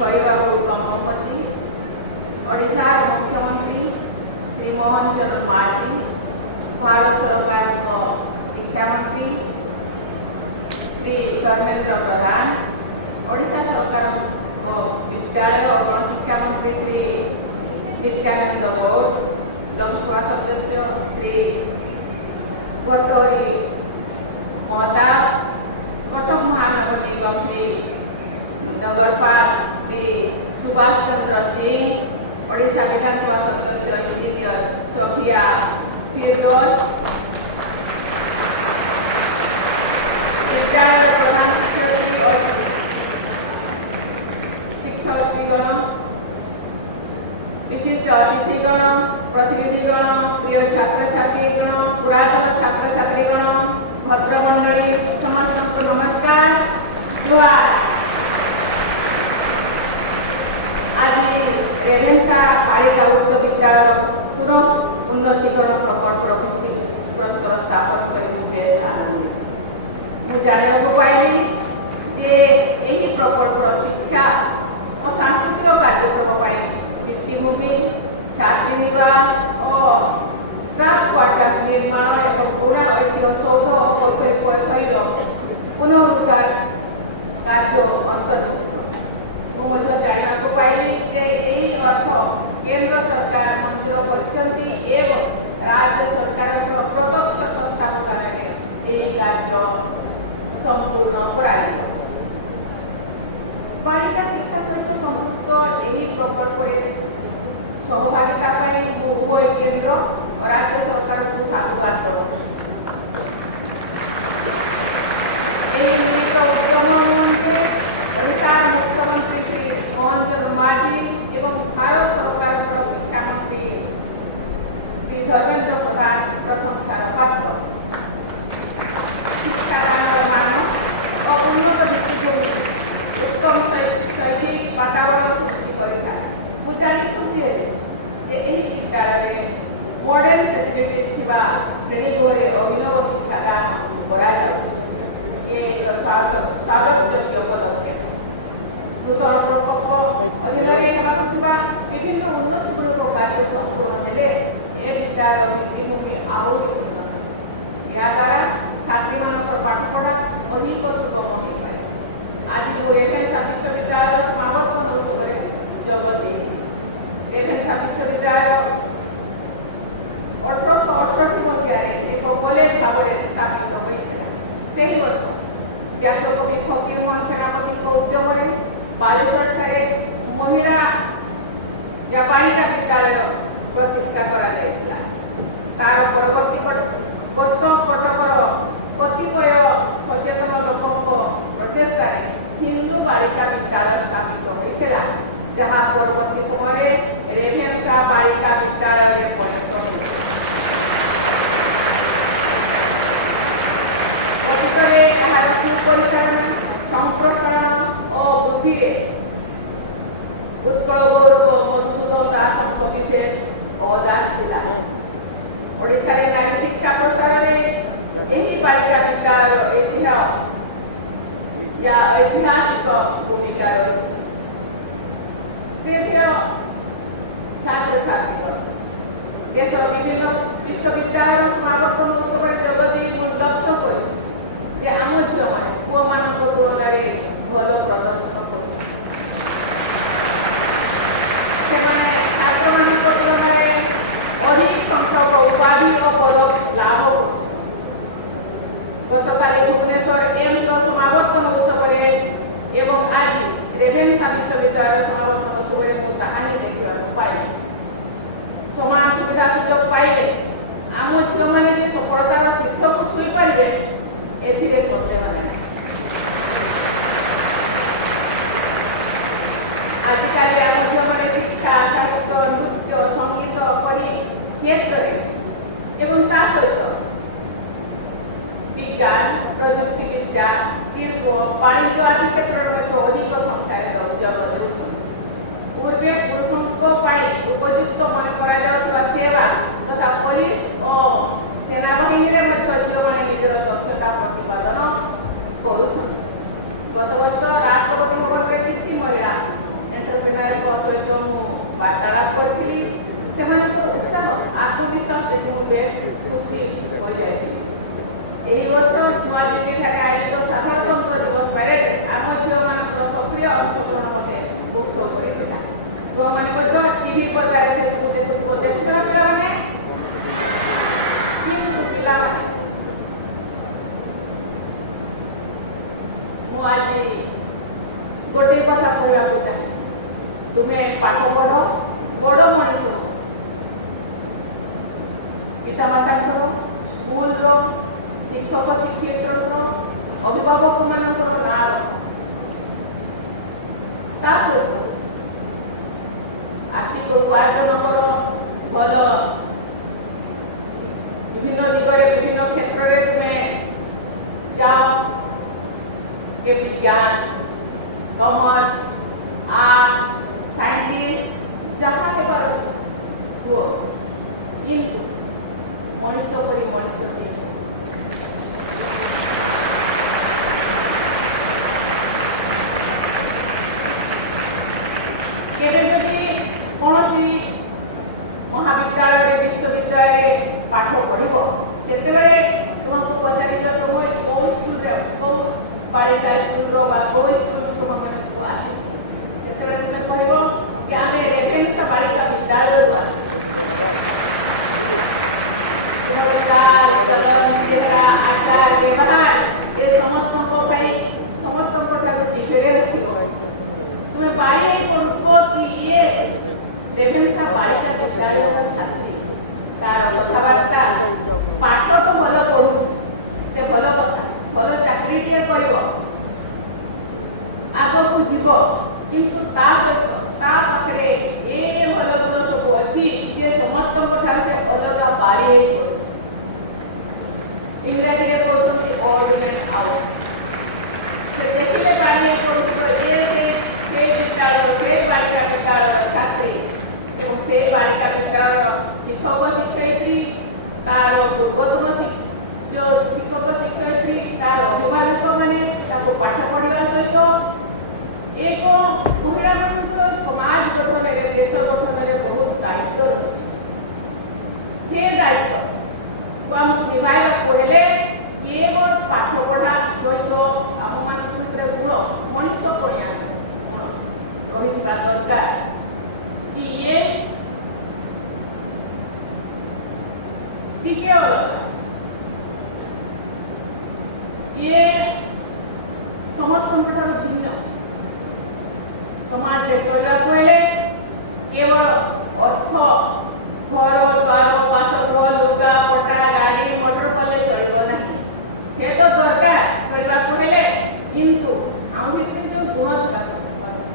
हरिबाबू दंपति, ओडिशा मुख्यमंत्री श्री मोहन चरण माझी, भारत सरकार शिक्षा मंत्री श्री धर्मेंद्र प्रधान, ओडिशा सरकार विद्यालय और गणशिक्षा मंत्री श्री नित्यानंद गौड़, लोकसभा सदस्य श्री भट्टरी महता, कटक महानगर निगम श्री नगरपाल श्री सुभाष चंद्र सिंह, ओडिशा विधानसभा सदस्य इंजीनियर सोफिया फिरदौस, विद्यालय प्रधान शिक्षक और शिक्षकगण, विशिष्ट अतिथिगण, प्रतिनिधिगण, प्रिय छात्र छात्रीगण, पुरातन छात्र छात्रीगण, भद्रमंडली समस्त को नमस्कार। आज रेभेन्सा बालिका उच्च विद्यालय तुरंत उन्नतीकरण प्रकल्प प्रस्तर स्थापन करने आनंदित मुझे जानवा पाइली जे यही प्रकल्प शिक्षा और सांस्कृतिक कार्यक्रम भित्तिभूमि, छात्री निवास और स्टाफ क्वार्टर्स निर्माण और पुरा ऐतिह्य सौध और पैथरी पुनरुद्धार कार्य अंतर्भुक्त मुझे जानवा पाइली जे यही अर्थ केंद्र सरकार मंजूर करछंती एवं राज्य सरकार प्रत्यक्ष संस्थापन यही कार्य संपूर्ण कराइब। बालिका शिक्षा सहित संपुक्त यही प्रकल्प सहभागिता उभय केंद्र और राज्य सरकार को साधुवाद देव। ओडिशा मुख्यमंत्री श्री मोहन चरण माझी एवं भारत सरकार शिक्षा मंत्री श्री धर्मेंद्र प्रधान प्रशंसार पात्र। शिक्षादान मान और उन्नत भित्तिभूमि उत्तम शैक्षिक वातावरण सृष्टि करें। मुझे जानी खुशी है जे यही विद्यालय मॉडर्न फैसिलिटीज थिबा श्रेणीगृह अभिनव शिक्षादान स्वागत योग्य पदक्षेप। नूतन प्रकल्प अधीन विभिन्न उन्नतिमूलक कार्य संपूर्ण हेले ए विद्यालय भित्तिभूमि आहरी उन्नत याद्वारा छात्री मानकर पाठपढ़ा अधिक सुगम हो पाए। आज रेभेन्सा विश्वविद्यालय समावर्तन उत्सव जोग रेभेन्सा विश्वविद्यालय 1868 मसीह एक कॉलेज भाव में स्थापित होता से ही वर्ष व्यासकवि फकीर मोहन सेनापति उद्यम बालेश्वर ठारे महिला या बालिका विद्यालय प्रतिष्ठा करा तार परवर्ती वर्ष कटकर कतिपय सचेतन लोकों प्रचेषा हिंदू बालिका विद्यालय स्थापित होता जहाँ परवर्ती समय रेभेन्सा बालिका विद्यालय परिणत सुपरिचालन संप्रसारण और वृद्धि उत्कल गौरव मधुसूदन दास विशेष अवदान थिला। ओडिशा रे नारी शिक्षा प्रसार यही बालिका विद्यालय ऐतिहासिक भूमिका रही। छात्र छात्री देश विभिन्न विश्वविद्यालय समावर्तन उत्सव जोगदी लक्ष्य कर आम झील मैंने पुओ मान तुलन में भल प्रदर्शन छात्र मान तुलन में अधिक संख्यक उपाधि और पदक लाभ गतकाली भुवनेश्वर एम्स समावर्तन उत्सव एवं आज रेभेन्सा विश्वविद्यालय समावर्तन उत्सव कहानी देखा पाइले। समान सुविधा सुजोग पाइले आम झील मैंने सफलतार शीर्ष को छुई पारे एथिरे सन्देह नहीं। आजिकल आम झील मैंने शिक्षा साहित्य नृत्य संगीत परी क्षेत्र एवं ता सहित विज्ञान प्रजुक्ति विद्या शिल्प वाणिज्य आदि क्षेत्र में अधिक संख्यार जग देउछन। पूर्वे पुरुषों उपयुक्त मन करा सेवा तथा पुलिस और सेनाबाहिनी में जो मैंने निजर दक्षता प्रतिपादन ଅଂଶଗ୍ରହଣ ମୋତେ ବହୁତ କରିଥିଲା। ତୁମମାନେ ମଧ୍ୟ ଟିଭି ପର୍ଦ୍ଦାରେ ସେ ସବୁ ଦେଖୁଥିବା ପିଲାମାନେ, କିନ୍ତୁ ପିଲାମାନେ ମୁଁ ଆଜି ଗୋଟିଏ କଥା କହିବାକୁ ଚାହେଁ, ତୁମେ ପାଠ ପଢ଼, ବଡ଼ ମଣିଷ ହୁଅ। ପିତାମାତାଙ୍କର, ସ୍କୁଲର, ଶିକ୍ଷକ ଶିକ୍ଷୟିତ୍ରୀଙ୍କର, ଅଭିଭାବକମାନଙ୍କର ନାଁ ରଖ। ତା ସହିତ ଆର୍ଥିକ ଉପାର୍ଜନ କର, ଭଲ ବିଭିନ୍ନ ଦିଗରେ ବିଭିନ୍ନ କ୍ଷେତ୍ରରେ ତୁମେ ଯାଅ, के विज्ञान, कॉमर्स, आर्ट, साइंटिस्ट जहाँ के बारे में हुआ, किंतु मनुष्य परी मनुष्य नहीं। केवे जदि कौनसी महाविद्यालय विश्वविद्यालय पाठ पढ़िबो सेतेबेले तुमको पचारि तुम को स्कूल रे को बालिका स्कूल रो बा को स्कूल तुम माने आसी सेतेबेले तुम कहबो कि आमे रेभेन्सा बालिका विद्यालय रो आसी। तुम्हारे चाल चलन चेहरा आचार व्यवहार ये समस्त को भाई समस्त को ठाकुर डिफरेंस दियो। तुम्हें बाई को कि ये रेभेन्सा बालिका विद्यालय का छात्री तार कथबार्ता पाठ तो भल पढ़ु से भल कथा भल चाकरी टे कर आग को जीव किंतु ता सहित ता पाखरे ए भल गुण सब अच्छी जे समस्त ठार से अलग बारी इंग्राजी रे कहते ऑड मैन आउट से देखिले बारी विद्यालय से बालिका विद्यालय छात्री एवं से बालिका विद्यालय शिक्षक शिक्षयित्री तार पूर्वतन जो शिक्षक शिक्षयित्री तार अभिभावक मैंने पाठ पढ़ा सहित एक महिला समाज गठन में देश गठन में बहुत दायित्व रही से दायित्व को आमको निभाइबा पड़े केवल पाठ पढ़ा सहित आम मान गुण मनुष्य पड़िया रही दरकार कि ये टिके अलग ये समस्त भिन्न समाज चलवा पड़े केवल अर्थ घर द्वार बासगृह लुगा पटा गाड़ी मोटर कले चलो ना से तो दरकार चलवा पड़े किंतु आम भीतर जो गुण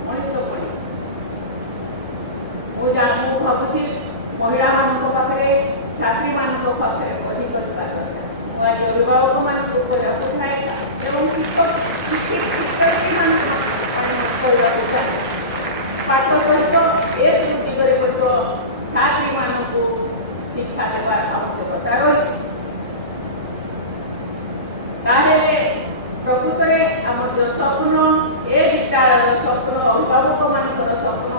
मनुष्य पड़े मुझे भावुची महिला मान पाखे छात्री मान पाखे अधिक आज अभिभावक मान चाहे एवं शिक्षक शिक्षयित्री पाठ सहित ए सब दिगरे छात्री मान शिक्षा देवार आवश्यकता रही प्रकृत में आम जो स्वप्न ए विद्यालय स्वप्न अभिभावक मान स्वप्न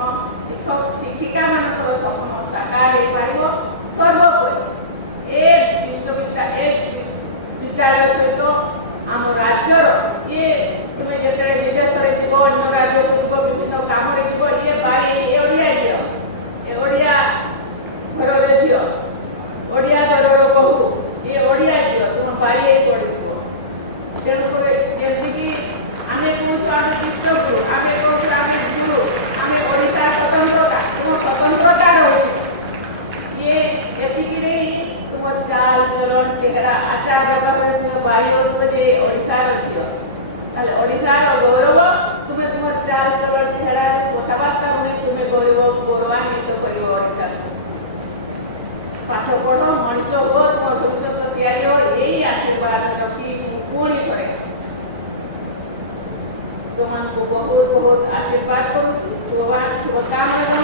शिक्षक शिक्षिका मान स्वप्न साकार हो पार सर्वोपरि ए विश्वविद्यालय विद्यालय सहित आम राज्यर ये तुम्हें जिते विदेश में जीव अन्य राज्य को जीव विभिन्न काम जीव ये बारी ये ओडिया झील ये ओडिया घर झील ओडिया घर बहु ये ओडिया झील तुम बारी पड़ी तेणुक जमीक आम कौन आम कृष्णगुरु आम कौन आम गुरु आम ओडिशा स्वतंत्रता तुम स्वतंत्रता रही ये एतिकी नहीं तुम चाल चलन चेहरा आचार व्यवहार तुम बारी जे ओडिशा झील ओडिशार गौरव तुम्हें तुम चाल चलन चेहरा कथबार्ता हुई तुम्हें गौरवान्वित कर ओडिशा पाठ पढ़ मनुष्य हो तुम भविष्य तैयारी हो यही आशीर्वाद रखी पुणी थे तुम बहुत बहुत आशीर्वाद करूँ शुभकामना